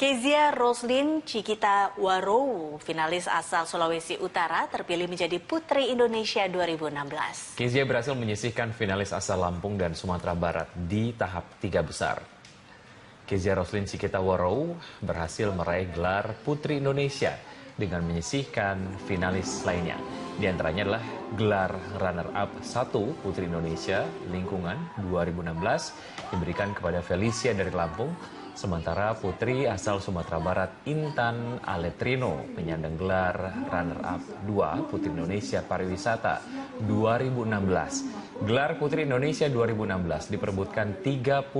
Kezia Roslin Cikita Warowo, finalis asal Sulawesi Utara, terpilih menjadi Putri Indonesia 2016. Kezia berhasil menyisihkan finalis asal Lampung dan Sumatera Barat di tahap 3 besar. Kezia Roslin Cikita Warowo berhasil meraih gelar Putri Indonesia dengan menyisihkan finalis lainnya. Di antaranya adalah gelar runner-up 1 Putri Indonesia Lingkungan 2016 diberikan kepada Felicia dari Lampung. Sementara putri asal Sumatera Barat Intan Aletrino menyandang gelar runner-up 2 Putri Indonesia Pariwisata 2016. Gelar Putri Indonesia 2016 diperebutkan 39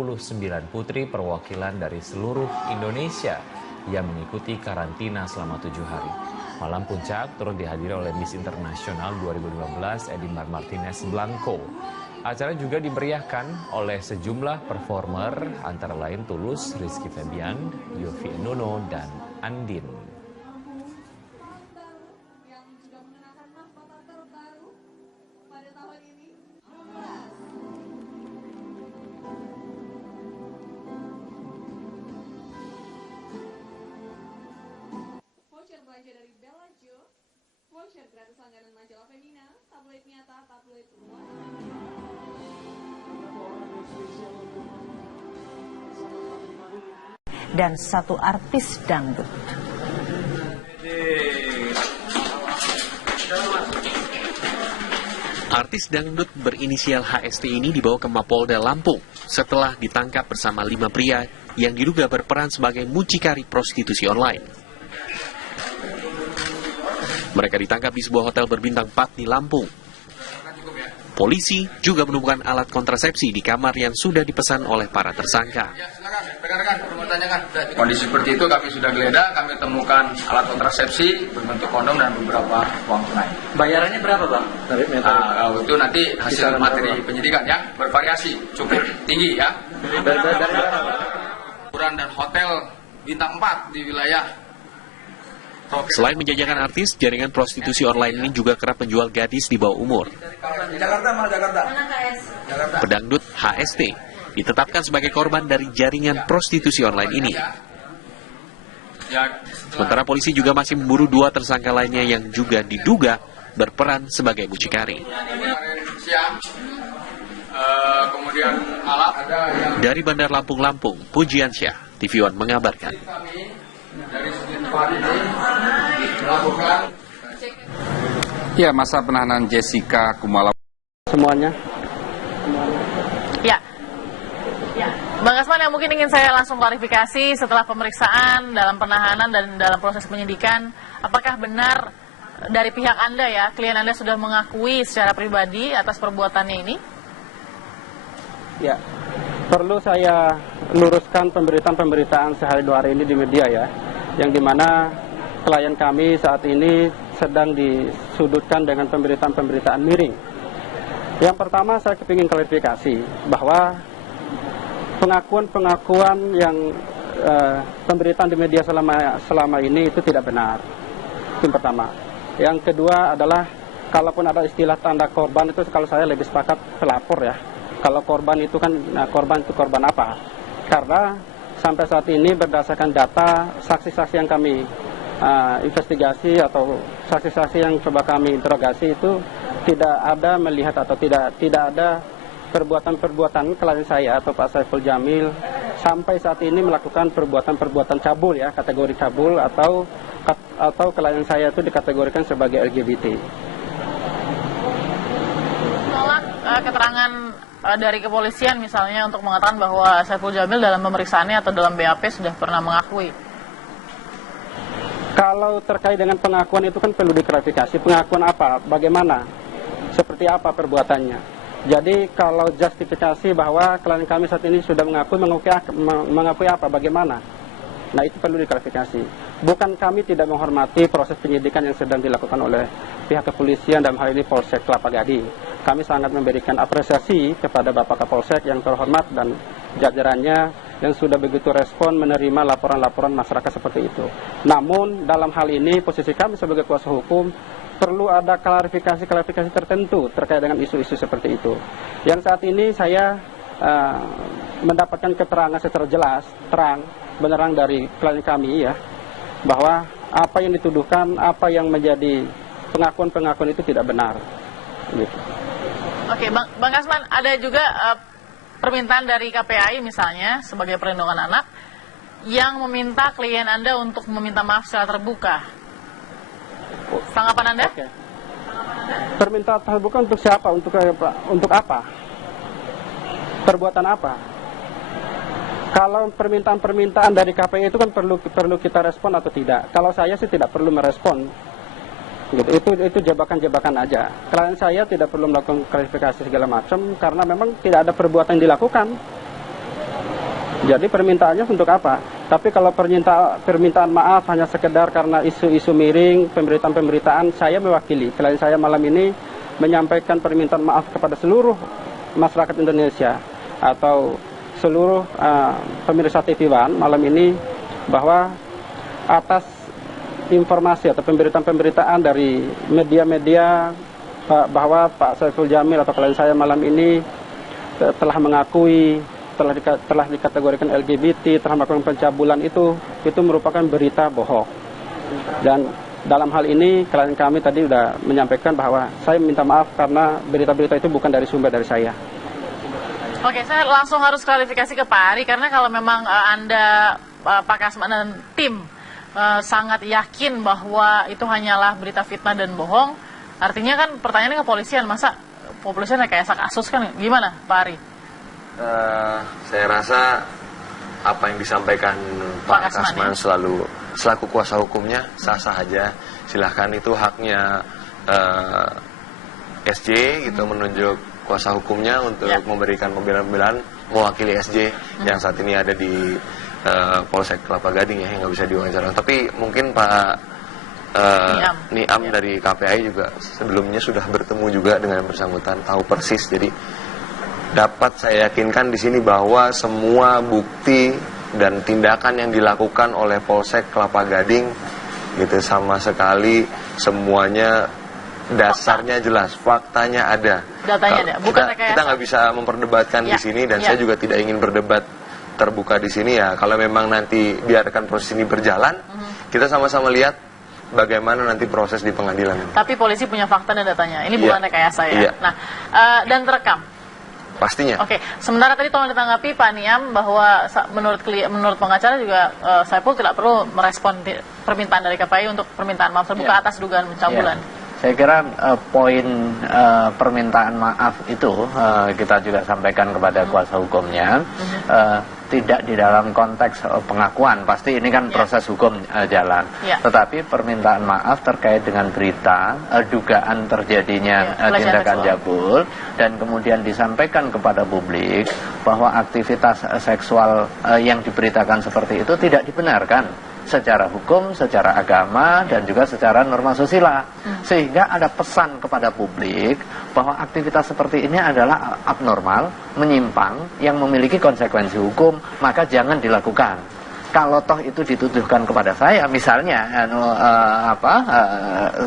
putri perwakilan dari seluruh Indonesia yang mengikuti karantina selama 7 hari. Malam puncak turut dihadiri oleh Miss Internasional 2015 Edimar Martinez Blanco. Acara juga dimeriahkan oleh sejumlah performer antara lain Tulus, Rizky Febian, Yofi Nuno, dan Andin. Voucher belanja dari Bella Jo, voucher gratis langganan majalah Femina, tabloid nyata, tabloid luar. Dan satu artis dangdut. Artis dangdut berinisial HST ini dibawa ke Mapolda Lampung setelah ditangkap bersama 5 pria yang diduga berperan sebagai mucikari prostitusi online. Mereka ditangkap di sebuah hotel berbintang 4 di Lampung. Polisi juga menemukan alat kontrasepsi di kamar yang sudah dipesan oleh para tersangka. Kondisi seperti itu kami sudah geledah, kami temukan alat kontrasepsi berbentuk kondom dan beberapa uang tunai. Bayarannya berapa, Bang? Itu nanti hasil materi penyidikan ya, bervariasi, cukup tinggi ya. Hiburan dan hotel bintang 4 di wilayah. Selain menjajakan artis, jaringan prostitusi online ini juga kerap menjual gadis di bawah umur. Jakarta. Pedangdut HST ditetapkan sebagai korban dari jaringan prostitusi online ini. Sementara polisi juga masih memburu 2 tersangka lainnya yang juga diduga berperan sebagai mucikari. Dari Bandar Lampung, Pujiansyah, TV One mengabarkan. Ya, masa penahanan Jessica Kumala Semuanya. Ya. Bang Asman, yang mungkin ingin saya langsung klarifikasi setelah pemeriksaan dalam penahanan dan dalam proses penyidikan, apakah benar dari pihak Anda ya, klien Anda sudah mengakui secara pribadi atas perbuatannya ini? Ya, perlu saya luruskan pemberitaan sehari 2 hari ini di media ya, yang dimana klien kami saat ini sedang disudutkan dengan pemberitaan miring. Yang pertama saya kepingin klarifikasi bahwa pengakuan yang pemberitaan di media selama ini itu tidak benar. Itu yang pertama. Yang kedua adalah kalaupun ada istilah tanda korban itu kalau saya lebih sepakat pelapor ya. Kalau korban itu kan korban itu korban apa? Karena sampai saat ini berdasarkan data saksi-saksi yang kami investigasi atau saksi-saksi yang coba kami interogasi itu tidak ada melihat atau tidak ada perbuatan klien saya atau Pak Saiful Jamil sampai saat ini melakukan perbuatan cabul ya, kategori cabul atau klien saya itu dikategorikan sebagai LGBT. Menolak keterangan dari kepolisian misalnya untuk mengatakan bahwa Saiful Jamil dalam pemeriksaannya atau dalam BAP sudah pernah mengakui. Kalau terkait dengan pengakuan itu kan perlu diklarifikasi. Pengakuan apa? Bagaimana? Seperti apa perbuatannya? Jadi kalau justifikasi bahwa klien kami saat ini sudah mengakui apa? Bagaimana? Nah itu perlu diklarifikasi. Bukan kami tidak menghormati proses penyidikan yang sedang dilakukan oleh pihak kepolisian dalam hal ini Polsek Kelapa Gading. Kami sangat memberikan apresiasi kepada Bapak Kapolsek yang terhormat dan jajarannya yang sudah begitu respon menerima laporan-laporan masyarakat seperti itu. Namun dalam hal ini posisi kami sebagai kuasa hukum perlu ada klarifikasi tertentu terkait dengan isu-isu seperti itu. Yang saat ini saya mendapatkan keterangan secara jelas, terang, benerang dari klien kami ya, bahwa apa yang dituduhkan, apa yang menjadi pengakuan-pengakuan itu tidak benar. Gitu. Oke, Bang Kasman, ada juga permintaan dari KPAI misalnya sebagai perlindungan anak yang meminta klien Anda untuk meminta maaf secara terbuka. Tanggapan Anda? Oke. Permintaan terbuka untuk siapa? Untuk apa? Perbuatan apa? Kalau permintaan dari KPI itu kan perlu kita respon atau tidak. Kalau saya sih tidak perlu merespon. Gitu. Itu jebakan-jebakan aja. Klien saya tidak perlu melakukan klarifikasi segala macam karena memang tidak ada perbuatan yang dilakukan. Jadi permintaannya untuk apa? Tapi kalau permintaan maaf hanya sekedar karena isu-isu miring, pemberitaan-pemberitaan, saya mewakili. Klien saya malam ini menyampaikan permintaan maaf kepada seluruh masyarakat Indonesia atau seluruh pemirsa TV One malam ini bahwa atas informasi atau pemberitaan dari media-media bahwa Pak Saiful Jamil atau klien saya malam ini telah mengakui, telah dikategorikan LGBT, telah melakukan pencabulan, itu merupakan berita bohong. Dan dalam hal ini klien kami tadi sudah menyampaikan bahwa saya minta maaf karena berita-berita itu bukan dari sumber dari saya. Oke, saya langsung harus klarifikasi ke Pak Ari, karena kalau memang Anda, Pak Kasman dan tim sangat yakin bahwa itu hanyalah berita fitnah dan bohong, artinya kan pertanyaannya ke kepolisian, masa kepolisian rekayasa kasus kan, gimana Pak Ari? Saya rasa apa yang disampaikan Pak Kasman selalu selaku kuasa hukumnya sah-sah aja, silahkan, itu haknya SJ gitu menunjuk kuasa hukumnya untuk memberikan pembelaan mewakili SJ yang saat ini ada di Polsek Kelapa Gading ya, yang nggak bisa diwawancara. Tapi mungkin Pak Niam dari KPAI juga sebelumnya sudah bertemu juga dengan yang bersangkutan, tahu persis. Jadi dapat saya yakinkan di sini bahwa semua bukti dan tindakan yang dilakukan oleh Polsek Kelapa Gading gitu sama sekali semuanya dasarnya jelas, faktanya ada. Datanya ada, bukan rekayasa. Kita nggak bisa memperdebatkan di sini dan saya juga tidak ingin berdebat terbuka di sini ya. Kalau memang nanti biarkan proses ini berjalan, kita sama-sama lihat bagaimana nanti proses di pengadilan. Tapi polisi punya fakta dan datanya. Ini bukan rekayasa ya. Nah, dan terekam. Pastinya. Oke, sementara tadi tolong ditanggapi Pak Niam bahwa menurut pengacara juga Saiful tidak perlu merespon permintaan dari KPAI untuk permintaan maaf terbuka atas dugaan pencabulan. Saya kira poin permintaan maaf itu kita juga sampaikan kepada kuasa hukumnya, tidak di dalam konteks pengakuan, pasti ini kan proses hukum jalan, tetapi permintaan maaf terkait dengan berita dugaan terjadinya tindakan jabul, dan kemudian disampaikan kepada publik bahwa aktivitas seksual yang diberitakan seperti itu tidak dibenarkan secara hukum, secara agama, dan juga secara norma susila. Sehingga ada pesan kepada publik bahwa aktivitas seperti ini adalah abnormal, menyimpang, yang memiliki konsekuensi hukum, maka jangan dilakukan. Kalau toh itu dituduhkan kepada saya, misalnya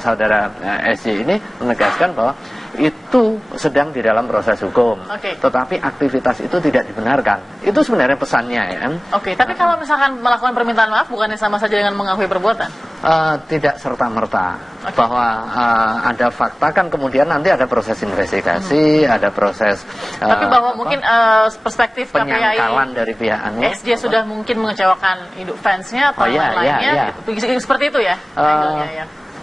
saudara SJ ini menegaskan bahwa itu sedang di dalam proses hukum, tetapi aktivitas itu tidak dibenarkan. Itu sebenarnya pesannya ya. Tapi kalau misalkan melakukan permintaan maaf bukannya sama saja dengan mengakui perbuatan? Tidak serta-merta bahwa ada fakta, kan kemudian nanti ada proses investigasi, ada proses tapi bahwa mungkin perspektif penyangkalan dari pihak anu, SJ sudah mungkin mengecewakan hidup fansnya atau lainnya, seperti itu ya?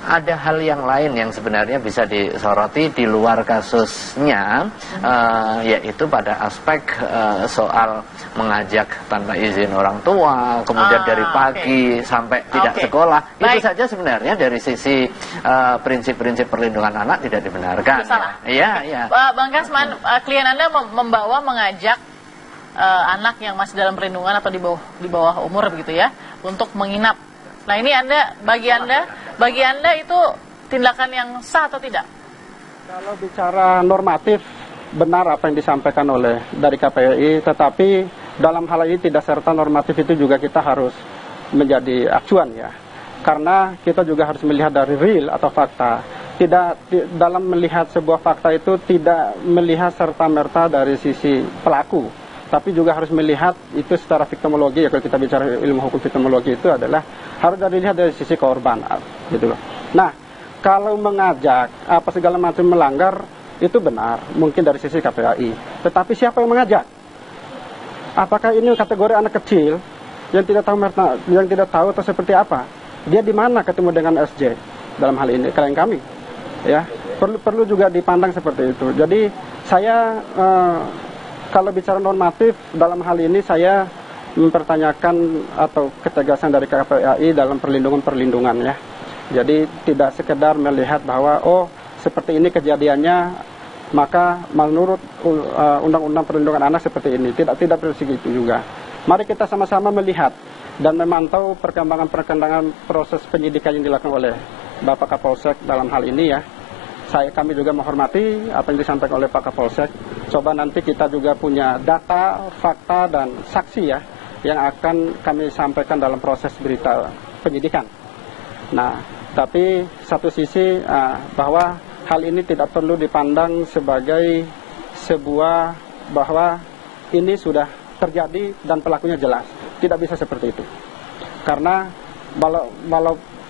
Ada hal yang lain yang sebenarnya bisa disoroti di luar kasusnya, yaitu pada aspek soal mengajak tanpa izin orang tua, kemudian dari pagi sampai tidak sekolah. Itu saja sebenarnya dari sisi prinsip-prinsip perlindungan anak tidak dibenarkan. Iya. Bang Kasman, klien Anda mengajak anak yang masih dalam perlindungan atau di bawah umur begitu ya, untuk menginap. Nah ini bagi anda itu tindakan yang sah atau tidak? Kalau bicara normatif, benar apa yang disampaikan dari KPI, tetapi dalam hal ini tidak serta normatif itu juga kita harus menjadi acuan ya. Karena kita juga harus melihat dari real atau fakta. Dalam melihat sebuah fakta itu tidak melihat serta-merta dari sisi pelaku, tapi juga harus melihat itu secara viktimologi ya, kalau kita bicara ilmu hukum viktimologi itu adalah harus dilihat dari sisi korban gitu loh. Nah, kalau mengajak apa segala macam melanggar itu benar mungkin dari sisi KPAI, tetapi siapa yang mengajak? Apakah ini kategori anak kecil yang tidak tahu atau seperti apa? Dia di mana ketemu dengan SJ dalam hal ini klien kami ya, perlu juga dipandang seperti itu. Jadi saya kalau bicara normatif dalam hal ini saya mempertanyakan atau ketegasan dari KPAI dalam perlindungan ya. Jadi tidak sekedar melihat bahwa oh seperti ini kejadiannya maka menurut Undang-Undang Perlindungan Anak seperti ini, tidak bersegi itu juga. Mari kita sama-sama melihat dan memantau perkembangan proses penyidikan yang dilakukan oleh Bapak Kapolsek dalam hal ini ya. Kami juga menghormati apa yang disampaikan oleh Pak Kapolsek. Coba nanti kita juga punya data, fakta dan saksi ya yang akan kami sampaikan dalam proses berita penyidikan. Nah, tapi satu sisi bahwa hal ini tidak perlu dipandang sebagai sebuah bahwa ini sudah terjadi dan pelakunya jelas. Tidak bisa seperti itu. Karena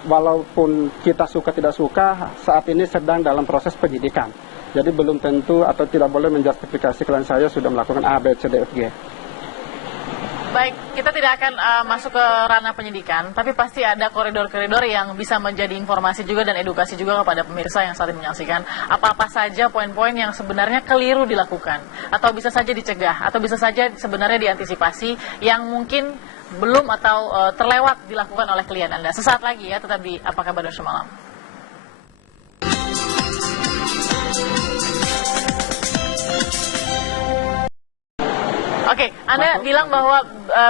walaupun kita suka tidak suka, saat ini sedang dalam proses penyidikan. Jadi belum tentu atau tidak boleh menjustifikasi klien saya sudah melakukan A, B, C, D, F, G. Baik, kita tidak akan masuk ke ranah penyidikan, tapi pasti ada koridor-koridor yang bisa menjadi informasi juga dan edukasi juga kepada pemirsa yang saat ini menyaksikan apa-apa saja poin-poin yang sebenarnya keliru dilakukan, atau bisa saja dicegah, atau bisa saja sebenarnya diantisipasi yang mungkin belum atau terlewat dilakukan oleh klien Anda. Sesaat lagi ya, tetap di Apa Kabar Semalam. Oke, Anda bilang bahwa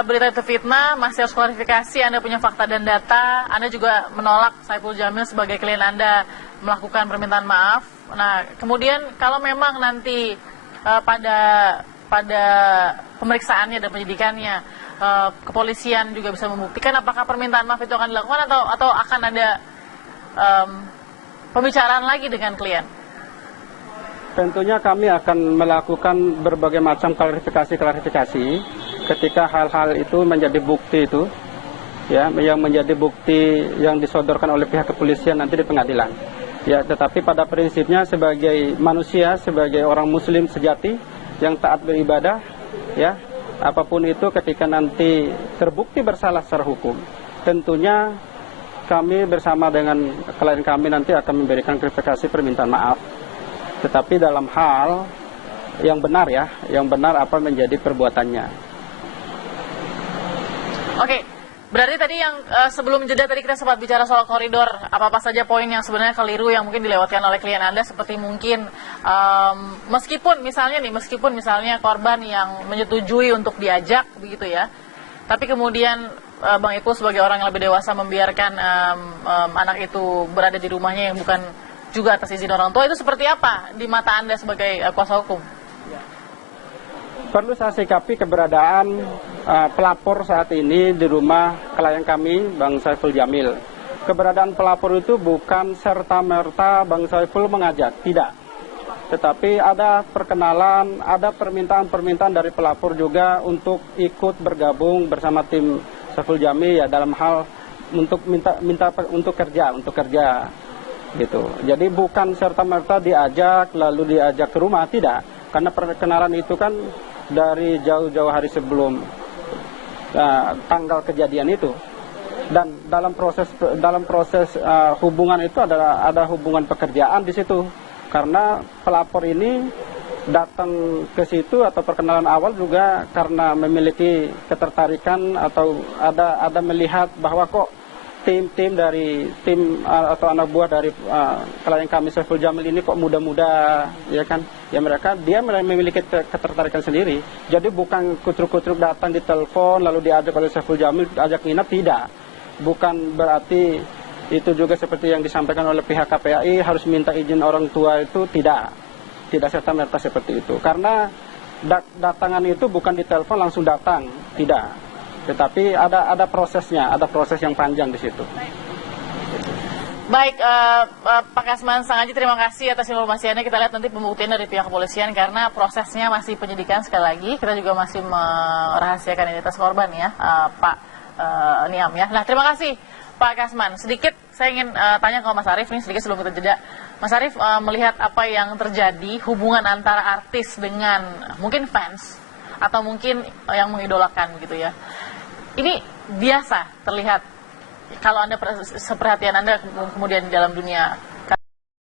berita itu fitnah, masih harus klarifikasi, Anda punya fakta dan data, Anda juga menolak Saiful Jamil sebagai klien Anda melakukan permintaan maaf. Nah, kemudian kalau memang nanti pada pemeriksaannya dan penyidikannya, kepolisian juga bisa membuktikan apakah permintaan maaf itu akan dilakukan atau akan ada pembicaraan lagi dengan klien? Tentunya kami akan melakukan berbagai macam klarifikasi ketika hal-hal itu menjadi bukti itu ya, yang menjadi bukti yang disodorkan oleh pihak kepolisian nanti di pengadilan. Ya, tetapi pada prinsipnya sebagai manusia, sebagai orang muslim sejati yang taat beribadah ya, apapun itu ketika nanti terbukti bersalah secara hukum, tentunya kami bersama dengan klien kami nanti akan memberikan klarifikasi permintaan maaf. Tetapi dalam hal yang benar ya, yang benar apa menjadi perbuatannya. Oke, berarti tadi yang sebelum jeda tadi kita sempat bicara soal koridor, apa-apa saja poin yang sebenarnya keliru yang mungkin dilewatkan oleh klien Anda, seperti mungkin meskipun misalnya korban yang menyetujui untuk diajak begitu ya, tapi kemudian Bang Eko sebagai orang yang lebih dewasa membiarkan anak itu berada di rumahnya yang bukan juga atas izin orang tua, itu seperti apa di mata Anda sebagai kuasa hukum? Perlu saya sikapi keberadaan pelapor saat ini di rumah klien kami, Bang Saiful Jamil. Keberadaan pelapor itu bukan serta-merta Bang Saiful mengajak, tidak. Tetapi ada perkenalan, ada permintaan dari pelapor juga untuk ikut bergabung bersama tim Saiful Jamil ya dalam hal untuk untuk kerja gitu. Jadi bukan serta-merta diajak lalu diajak ke rumah, tidak. Karena perkenalan itu kan dari jauh-jauh hari sebelum tanggal kejadian itu. Dan dalam proses hubungan itu ada hubungan pekerjaan di situ. Karena pelapor ini datang ke situ atau perkenalan awal juga karena memiliki ketertarikan atau ada melihat bahwa kok tim atau anak buah dari klien kami Saiful Jamil ini kok muda-muda ya kan, ya dia memiliki ketertarikan sendiri. Jadi bukan kutruk-kutruk datang di telepon lalu diajak oleh Saiful Jamil, ajak nginap, tidak. Bukan berarti itu juga seperti yang disampaikan oleh pihak KPAI harus minta izin orang tua, itu tidak serta-merta seperti itu. Karena datangan itu bukan di telepon langsung datang, tidak. Tetapi ada prosesnya, ada proses yang panjang di situ. Baik, Pak Kasman Sangaji, terima kasih atas informasinya. Kita lihat nanti pembuktian dari pihak kepolisian karena prosesnya masih penyidikan sekali lagi. Kita juga masih merahasiakan identitas korban ya, Pak Niam ya. Nah, terima kasih Pak Kasman. Sedikit saya ingin tanya ke Mas Arief nih, sedikit sebelum kita jeda. Mas Arief, melihat apa yang terjadi, hubungan antara artis dengan mungkin fans atau mungkin yang mengidolakan gitu ya. Ini biasa terlihat kalau Anda seperhatian Anda kemudian di dalam dunia